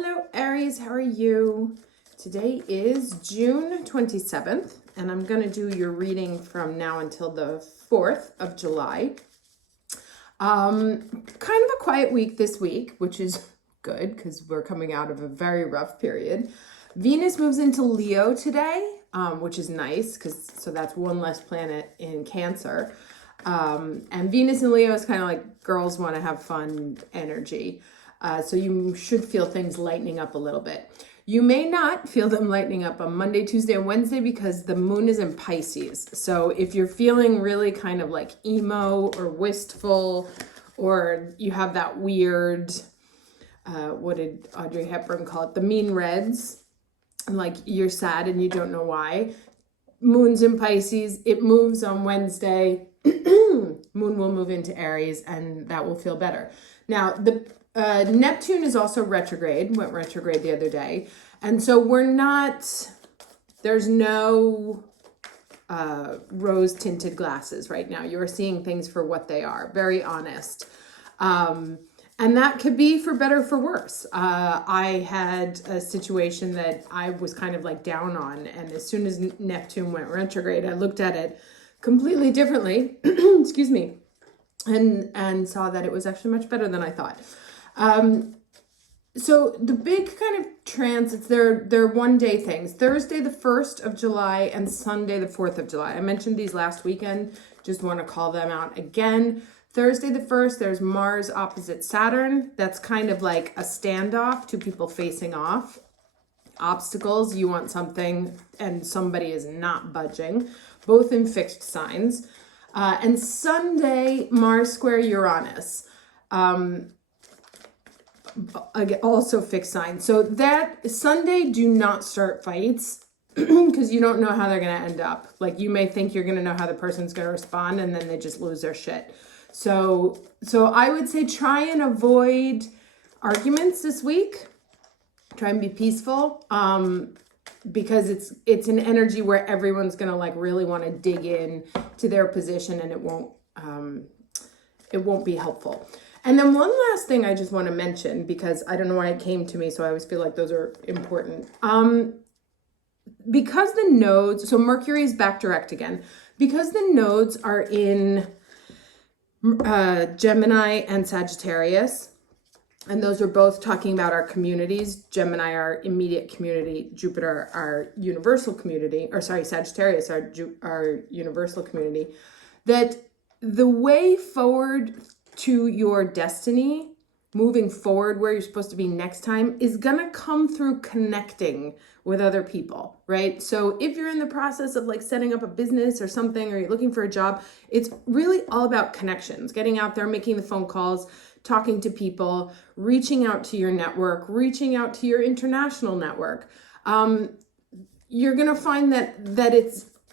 Hello, Aries. How are you? Today is June 27th, and I'm going to do your reading from now until the 4th of July. Kind of a quiet week this week, which is good because we're coming out of a very rough period. Venus moves into Leo today, which is nice so that's one less planet in Cancer. And Venus in Leo is kind of like girls want to have fun energy. So you should feel things lightening up a little bit. You may not feel them lightening up on Monday, Tuesday, and Wednesday because the moon is in Pisces. So if you're feeling really kind of like emo or wistful, or you have that weird, what did Audrey Hepburn call it? The mean reds, like you're sad and you don't know why. Moon's in Pisces. It moves on Wednesday. Moon will move into Aries and that will feel better. Now, the Neptune is also retrograde, went retrograde the other day. And so there's no rose-tinted glasses right now. You're seeing things for what they are, very honest. And that could be for better or for worse. I had a situation that I was kind of like down on. And as soon as Neptune went retrograde, I looked at it completely differently, excuse me, and saw that it was actually much better than I thought. So the big kind of transits, they're one-day things. Thursday, the 1st of July, and Sunday, the 4th of July. I mentioned these last weekend. Just want to call them out again. Thursday, the 1st, there's Mars opposite Saturn. That's kind of like a standoff, two people facing off. Obstacles, you want something, and somebody is not budging. Both in fixed signs. And Sunday, Mars square Uranus. Also fixed sign. So that Sunday, do not start fights because you don't know how they're going to end up. Like you may think you're going to know how the person's going to respond and then they just lose their shit. So I would say try and avoid arguments this week. Try and be peaceful because it's an energy where everyone's going to like really want to dig in to their position and it won't be helpful. And then one last thing I just want to mention, because I don't know why it came to me, so I always feel like those are important. Because the nodes, so Mercury is back direct again, because the nodes are in Gemini and Sagittarius, and those are both talking about our communities. Gemini, our immediate community, Jupiter, our universal community, or sorry, Sagittarius, our universal community, that the way forward to your destiny, moving forward where you're supposed to be next time, is gonna come through connecting with other people, right? So if you're in the process of like setting up a business or something, or you're looking for a job, it's really all about connections, getting out there, making the phone calls, talking to people, reaching out to your network, reaching out to your international network. You're gonna find that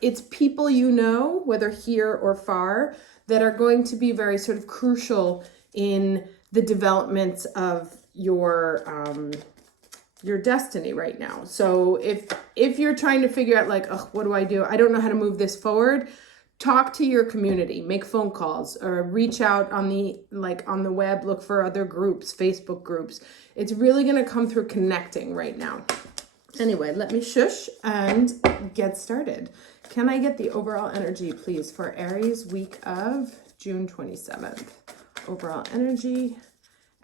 it's people you know, whether here or far, that are going to be very sort of crucial in the developments of your destiny right now. So if you're trying to figure out like, oh, what do? I don't know how to move this forward. Talk to your community, make phone calls, or reach out on the web, look for other groups, Facebook groups. It's really going to come through connecting right now. Anyway, let me shush and get started. Can I get the overall energy, please, for Aries week of June 27th? Overall energy,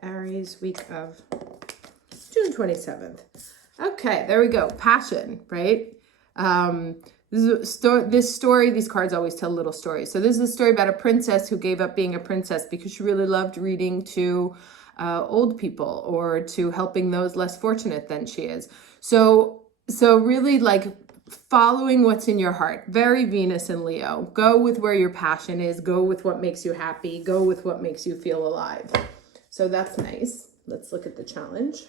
Aries week of June 27th. Okay, there we go. Passion, right? This story, these cards always tell little stories. So this is a story about a princess who gave up being a princess because she really loved reading to old people or to helping those less fortunate than she is. So really like following what's in your heart, very Venus and Leo. Go with where your passion is, go with what makes you happy, go with what makes you feel alive. So that's nice. Let's look at the challenge.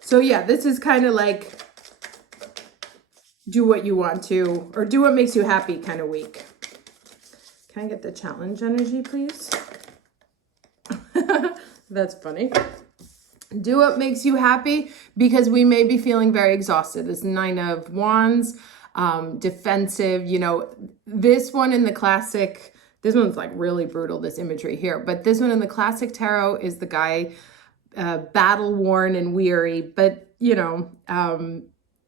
So yeah, this is kind of like do what you want to, or do what makes you happy kind of week. Can I get the challenge energy, please? That's funny. Do what makes you happy, because we may be feeling very exhausted. This 9 of Wands, defensive, this one in the classic, this one's like really brutal, this imagery here, but this one in the classic tarot is the guy battle worn and weary, but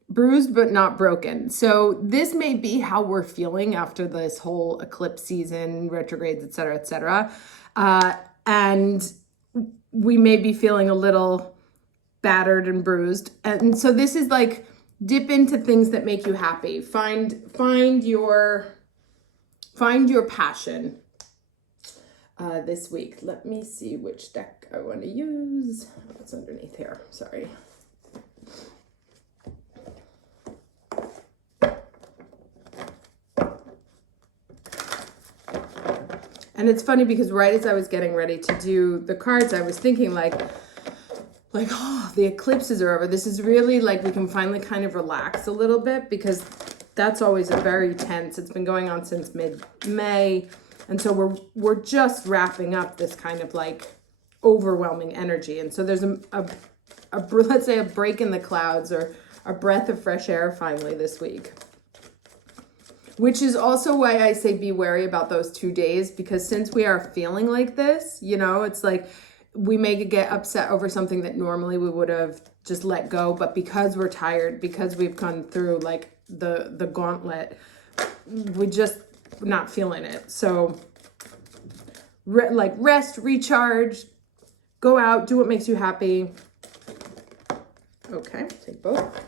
bruised but not broken. So this may be how we're feeling after this whole eclipse season, retrogrades, et cetera, et cetera. And we may be feeling a little battered and bruised. And so this is like, dip into things that make you happy. Find your passion this week. Let me see which deck I want to use. Oh, it's underneath here. Sorry. And it's funny because right as I was getting ready to do the cards, I was thinking like, oh, the eclipses are over. This is really like we can finally kind of relax a little bit, because that's always a very tense. It's been going on since mid-May. And so we're just wrapping up this kind of like overwhelming energy. And so there's let's say a break in the clouds, or a breath of fresh air finally this week. Which is also why I say be wary about those 2 days, because since we are feeling like this, it's like we may get upset over something that normally we would have just let go. But because we're tired, because we've gone through like the gauntlet, we just not feeling it. So rest, recharge, go out, do what makes you happy. Okay, take both.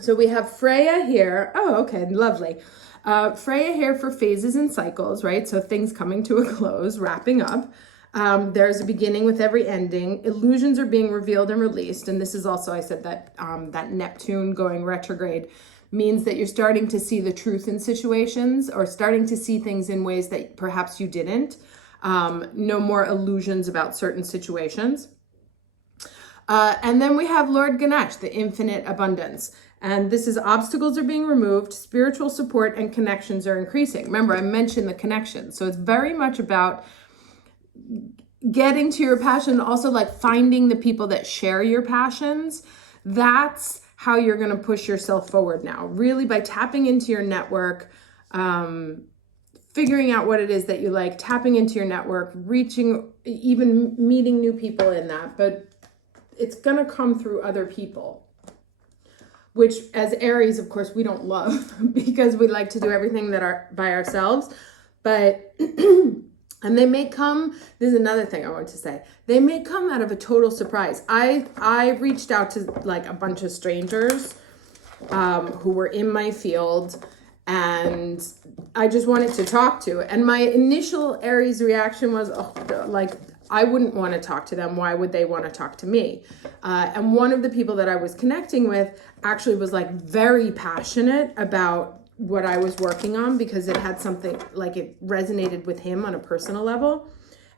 So we have Freya here. Oh, okay, lovely. Freya here for phases and cycles, right? So things coming to a close, wrapping up. There's a beginning with every ending. Illusions are being revealed and released. And this is also, I said that that Neptune going retrograde means that you're starting to see the truth in situations, or starting to see things in ways that perhaps you didn't. No more illusions about certain situations. And then we have Lord Ganesh, the infinite abundance. And this is obstacles are being removed, spiritual support and connections are increasing. Remember, I mentioned the connections. So it's very much about getting to your passion, also like finding the people that share your passions. That's how you're going to push yourself forward now, really by tapping into your network, figuring out what it is that you like, tapping into your network, reaching, even meeting new people in that. But it's going to come through other people, which as Aries, of course, we don't love because we like to do everything by ourselves. But, and they may come, this is another thing I want to say, they may come out of a total surprise. I reached out to like a bunch of strangers who were in my field, and I just wanted to talk to. And my initial Aries reaction was, I wouldn't want to talk to them. Why would they want to talk to me? And one of the people that I was connecting with actually was like very passionate about what I was working on, because it had something like it resonated with him on a personal level.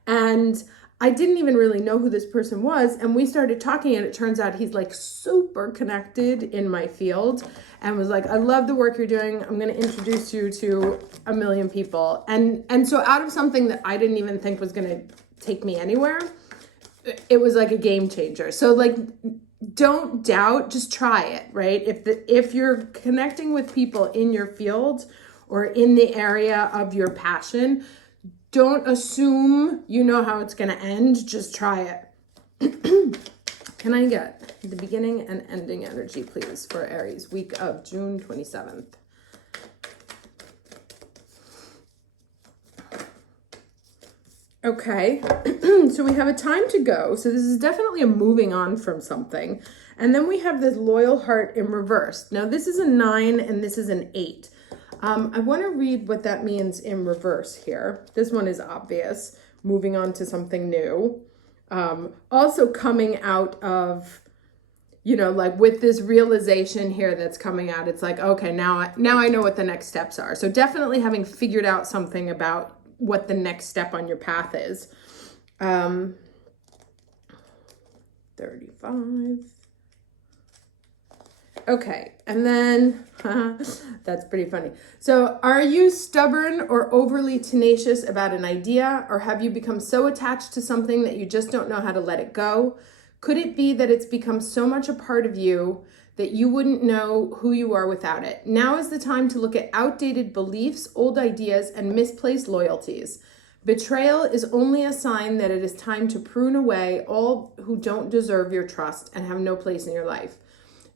And I didn't even really know who this person was. And we started talking, and it turns out he's like super connected in my field, and was like, I love the work you're doing. I'm going to introduce you to a million people. And so out of something that I didn't even think was going to take me anywhere, it was like a game changer. So like, don't doubt, just try it, right? If you're connecting with people in your field or in the area of your passion, don't assume you know how it's going to end. Just try it. Can I get the beginning and ending energy, please, for Aries, week of June 27th? Okay, so we have a time to go. So this is definitely a moving on from something. And then we have this loyal heart in reverse. Now this is a 9 and this is an 8. I want to read what that means in reverse here. This one is obvious. Moving on to something new. Also coming out of, like with this realization here that's coming out, it's like, okay, now I know what the next steps are. So definitely having figured out something about what the next step on your path is. 35. Okay, and then, that's pretty funny. So are you stubborn or overly tenacious about an idea, or have you become so attached to something that you just don't know how to let it go? Could it be that it's become so much a part of you that you wouldn't know who you are without it? Now is the time to look at outdated beliefs, old ideas, and misplaced loyalties. Betrayal is only a sign that it is time to prune away all who don't deserve your trust and have no place in your life.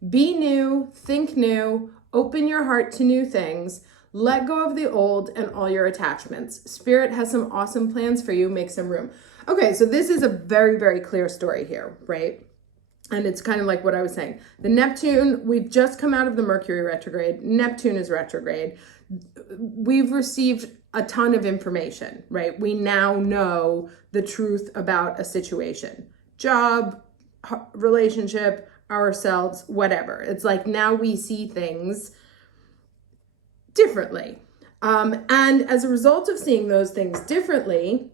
Be new, think new, open your heart to new things, let go of the old and all your attachments. Spirit has some awesome plans for you, make some room. Okay, so this is a very, very clear story here, right? And it's kind of like what I was saying. The Neptune, we've just come out of the Mercury retrograde. Neptune is retrograde. We've received a ton of information, right? We now know the truth about a situation, job, relationship, ourselves, whatever. It's like now we see things differently. And as a result of seeing those things differently,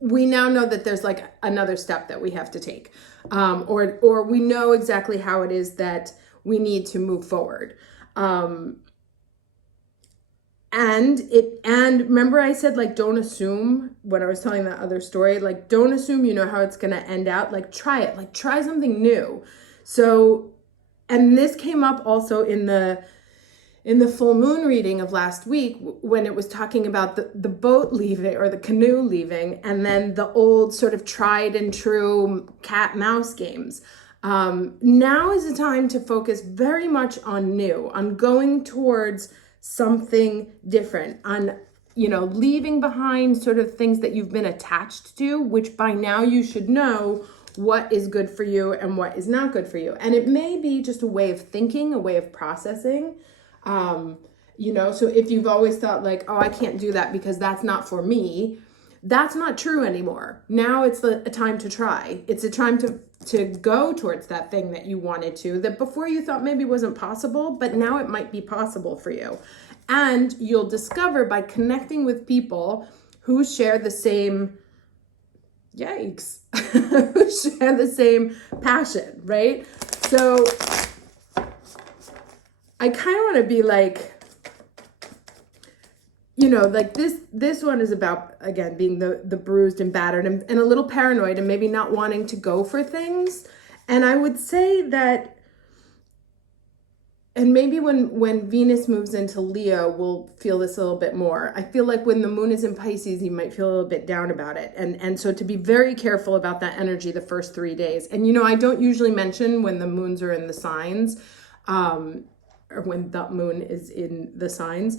we now know that there's like another step that we have to take, or we know exactly how it is that we need to move forward. And remember I said, like, don't assume when I was telling that other story, like, don't assume you know how it's going to end out. Like, try it, like, try something new. So, and this came up also in the full moon reading of last week when it was talking about the boat leaving or the canoe leaving, and then the old sort of tried and true cat mouse games. Now is the time to focus very much on new, on going towards something different, on, you know, leaving behind sort of things that you've been attached to, which by now you should know what is good for you and what is not good for you. And it may be just a way of thinking, a way of processing. You know, so if you've always thought like, oh, I can't do that because that's not for me, that's not true anymore. Now it's a time to try. It's a time to go towards that thing that you wanted to, that before you thought maybe wasn't possible, but now it might be possible for you. And you'll discover by connecting with people who share the same, yikes, who share the same passion, right? So I kind of want to be like, you know, like this one is about, again, being the bruised and battered and a little paranoid and maybe not wanting to go for things. And I would say that, and maybe when Venus moves into Leo, we'll feel this a little bit more. I feel like when the moon is in Pisces, you might feel a little bit down about it. And so to be very careful about that energy the first 3 days. And, you know, I don't usually mention when the moons are in the signs, or when the moon is in the signs.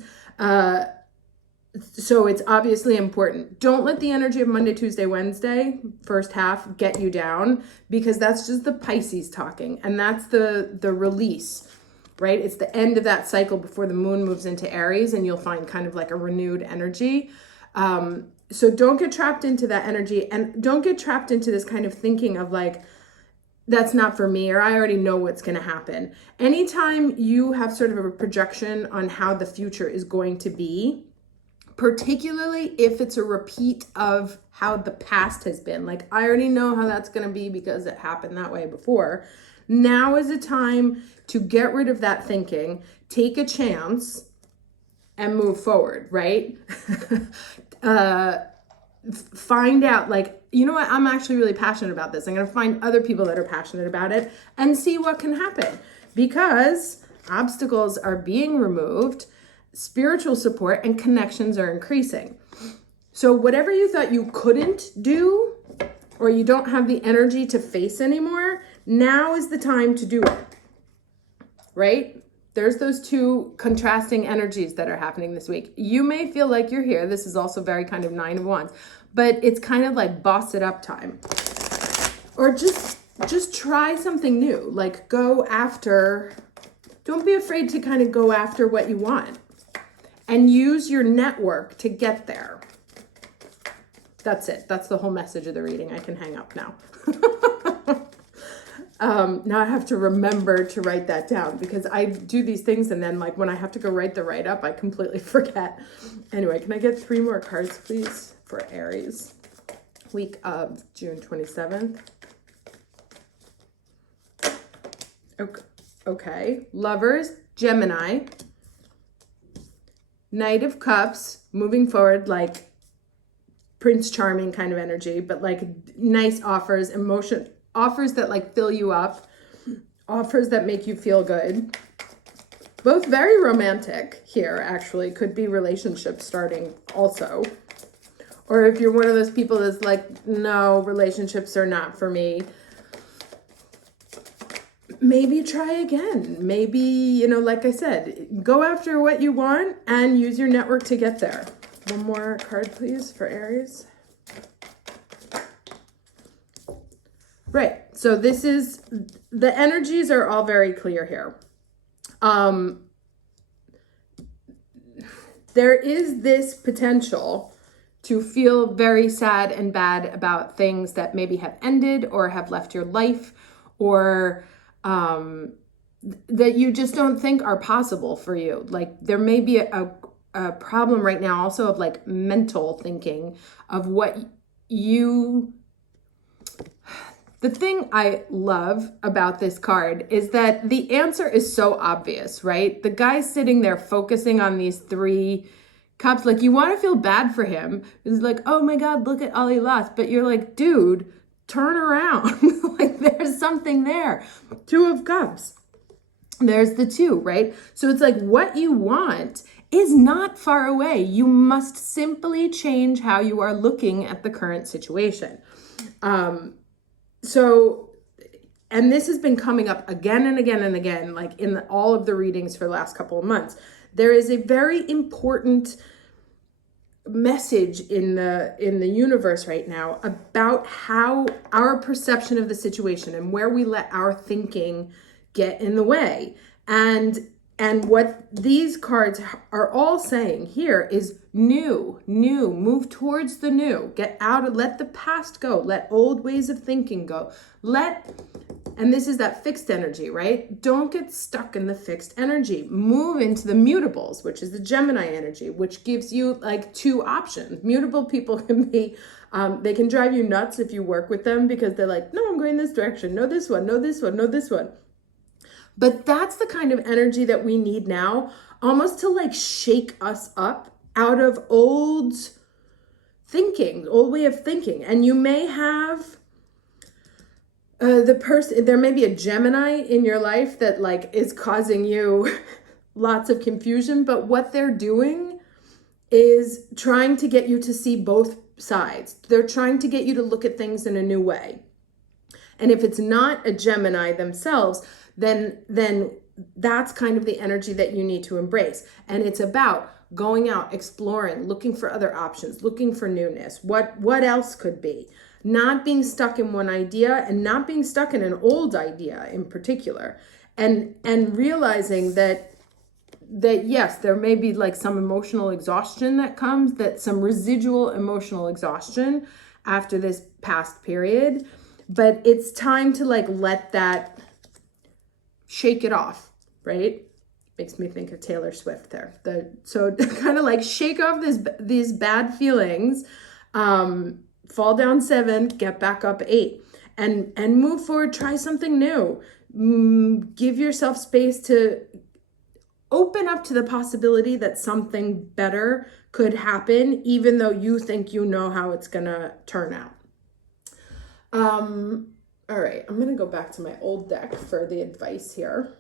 So it's obviously important. Don't let the energy of Monday, Tuesday, Wednesday, first half, get you down, because that's just the Pisces talking. And that's the release, right? It's the end of that cycle before the moon moves into Aries, and you'll find kind of like a renewed energy. So don't get trapped into that energy, and don't get trapped into this kind of thinking of like, that's not for me, or I already know what's going to happen. Anytime you have sort of a projection on how the future is going to be, particularly if it's a repeat of how the past has been, like, I already know how that's going to be because it happened that way before. Now is a time to get rid of that thinking, take a chance, and move forward, right? Find out, like, you know what, I'm actually really passionate about this. I'm going to find other people that are passionate about it and see what can happen, because obstacles are being removed, spiritual support and connections are increasing. So whatever you thought you couldn't do, or you don't have the energy to face anymore, now is the time to do it, right? There's those two contrasting energies that are happening this week. You may feel like you're here. This is also very kind of 9 of Wands, but it's kind of like boss it up time. Or just try something new. Like, go after, don't be afraid to kind of go after what you want, and use your network to get there. That's it. That's the whole message of the reading. I can hang up now. Now I have to remember to write that down, because I do these things and then, like, when I have to go write the write-up, I completely forget. Anyway, can I get 3 more cards, please, for Aries? Week of June 27th. Okay. Lovers, Gemini. Knight of Cups, moving forward, like Prince Charming kind of energy, but like nice offers, offers that like fill you up, offers that make you feel good. both very romantic here, actually. Could be relationships starting also. Or if you're one of those people that's like, no, relationships are not for me, maybe try again. Maybe, you know, like I said, go after what you want and use your network to get there. One more card, please, for Aries. Right. So this is, the energies are all very clear here. There is this potential to feel very sad and bad about things that maybe have ended or have left your life, or that you just don't think are possible for you. Like there may be a problem right now also of like mental thinking of what you... The thing I love about this card is that the answer is so obvious, right? The guy's sitting there focusing on these 3 cups. Like, you want to feel bad for him. It's like, oh my God, look at all he lost. But you're like, dude, turn around. Like, there's something there. 2 of cups. There's the 2, right? So it's like what you want is not far away. You must simply change how you are looking at the current situation. So, and this has been coming up again and again and again, like in all of the readings for the last couple of months. There is a very important message in the universe right now about how our perception of the situation and where we let our thinking get in the way. And what these cards are all saying here is new, move towards the new, get out, let the past go, let old ways of thinking go, and this is that fixed energy, right? Don't get stuck in the fixed energy. Move into the mutables, which is the Gemini energy, which gives you like 2 options. Mutable people can be, they can drive you nuts if you work with them because they're like, no, I'm going this direction. No, this one, no, this one, no, this one. But that's the kind of energy that we need now, almost to like shake us up out of old thinking, old way of thinking. And you may have there may be a Gemini in your life that like is causing you lots of confusion, but what they're doing is trying to get you to see both sides. They're trying to get you to look at things in a new way. And if it's not a Gemini themselves, then that's kind of the energy that you need to embrace. And it's about going out, exploring, looking for other options, looking for newness. What else could be? Not being stuck in one idea and not being stuck in an old idea in particular. And realizing that yes, there may be like some emotional exhaustion that comes, that some residual emotional exhaustion after this past period, but it's time to like let that shake it off, right? Makes me think of Taylor Swift there. So kind of like shake off these bad feelings, fall down 7, get back up 8, and move forward, try something new. Give yourself space to open up to the possibility that something better could happen, even though you think you know how it's gonna turn out. All right, I'm going to go back to my old deck for the advice here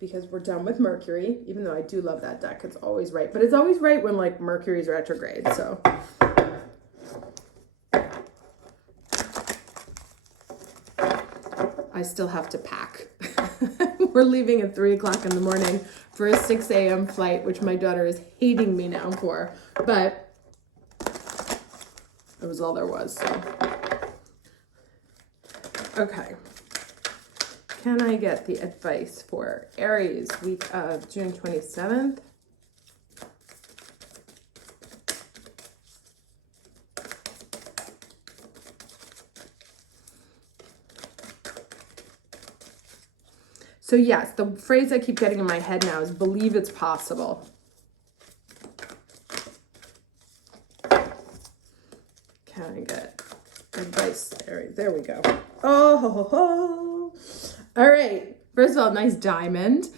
because we're done with Mercury, even though I do love that deck. It's always right, but it's always right when like Mercury's retrograde, so. I still have to pack. We're leaving at 3 o'clock in the morning for a 6 a.m. flight, which my daughter is hating me now for, but it was all there was, so. Okay, can I get the advice for Aries week of June 27th? So yes, the phrase I keep getting in my head now is believe it's possible. Can I get advice, Aries? There we go. Oh, ho, ho, ho. All right. First of all, nice diamond.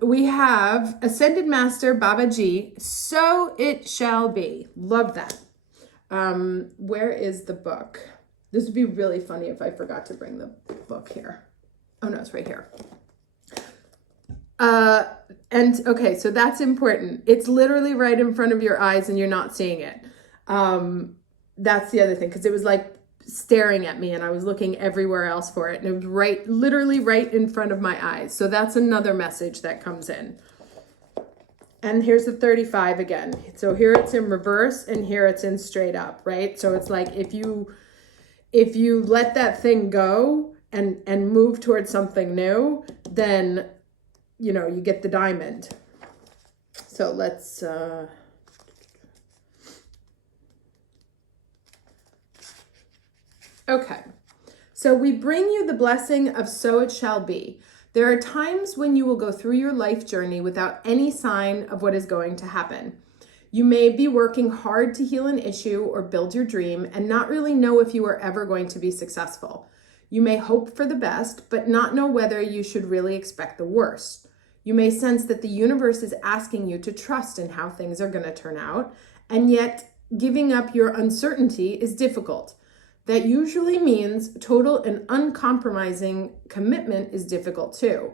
We have Ascended Master Babaji. So it shall be. Love that. Where is the book? This would be really funny if I forgot to bring the book here. Oh no, it's right here. And okay, so that's important. It's literally right in front of your eyes and you're not seeing it. That's the other thing, because it was like staring at me and I was looking everywhere else for it. And it was literally right in front of my eyes. So that's another message that comes in. And here's the 35 again. So here it's in reverse and here it's in straight up, right? So it's like if you let that thing go and move towards something new, then, you know, you get the diamond. So let's, okay. So we bring you the blessing of so it shall be. There are times when you will go through your life journey without any sign of what is going to happen. You may be working hard to heal an issue or build your dream and not really know if you are ever going to be successful. You may hope for the best, but not know whether you should really expect the worst. You may sense that the universe is asking you to trust in how things are going to turn out, and yet giving up your uncertainty is difficult. That usually means total and uncompromising commitment is difficult too.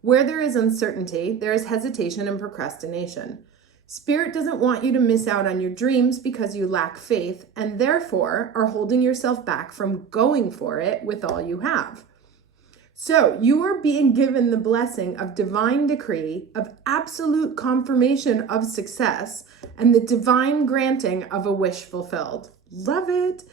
Where there is uncertainty, there is hesitation and procrastination. Spirit doesn't want you to miss out on your dreams because you lack faith and therefore are holding yourself back from going for it with all you have. So you are being given the blessing of divine decree, of absolute confirmation of success, and the divine granting of a wish fulfilled. Love it.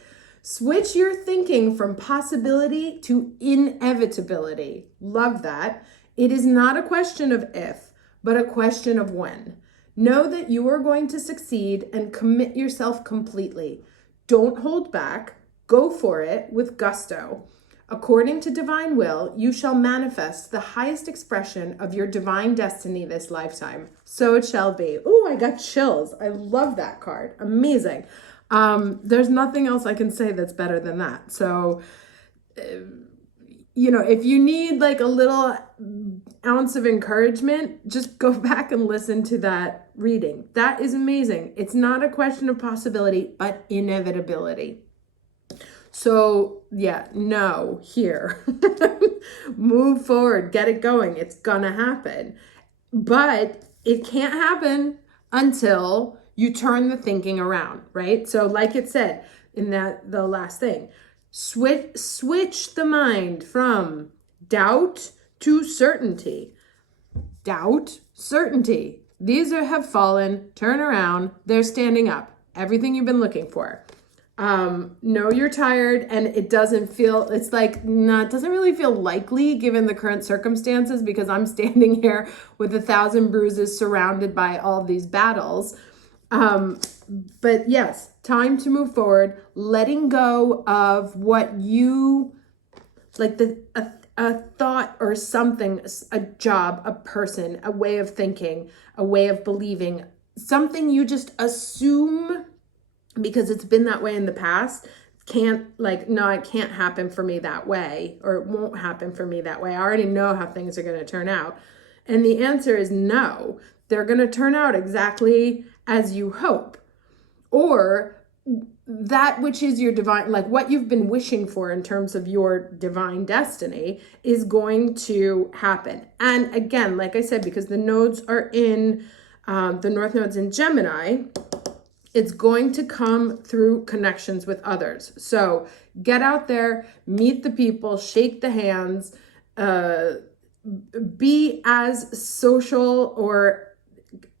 Switch your thinking from possibility to inevitability. Love that. It is not a question of if, but a question of when. Know that you are going to succeed and commit yourself completely. Don't hold back. Go for it with gusto. According to divine will, you shall manifest the highest expression of your divine destiny this lifetime. So it shall be. Ooh, I got chills. I love that card. Amazing. There's nothing else I can say that's better than that. So, you know, if you need like a little ounce of encouragement, just go back and listen to that reading. That is amazing. It's not a question of possibility, but inevitability. So yeah, no, here, move forward, get it going. It's gonna happen, but it can't happen until you turn the thinking around, right? So like it said in the last thing, switch the mind from doubt to certainty. Doubt, certainty. These have fallen, turn around, they're standing up. Everything you've been looking for. No, you're tired and it doesn't feel, it's like, no, it doesn't really feel likely given the current circumstances because I'm standing here with 1,000 bruises surrounded by all these battles. But yes, time to move forward, letting go of what you, like a thought or something, a job, a person, a way of thinking, a way of believing, something you just assume because it's been that way in the past, no, it can't happen for me that way, or it won't happen for me that way. I already know how things are going to turn out. And the answer is no, they're going to turn out exactly as you hope. Or that which is your divine, like what you've been wishing for in terms of your divine destiny is going to happen. And again, like I said, because the nodes are in, the North Node's in Gemini, it's going to come through connections with others. So get out there, meet the people, shake the hands, be as social or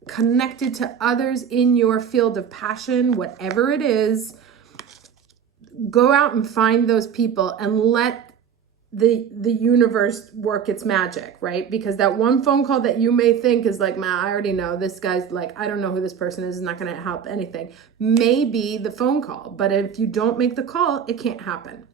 connected to others in your field of passion, whatever it is. Go out and find those people and let the universe work its magic, right? Because that one phone call that you may think is like, man, I already know this guy's like, I don't know who this person is, not going to help anything. Maybe the phone call, but if you don't make the call, it can't happen.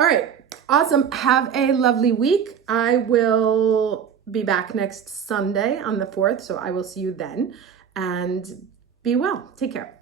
All right. Awesome. Have a lovely week. I will be back next Sunday on the 4th. So I will see you then and be well. Take care.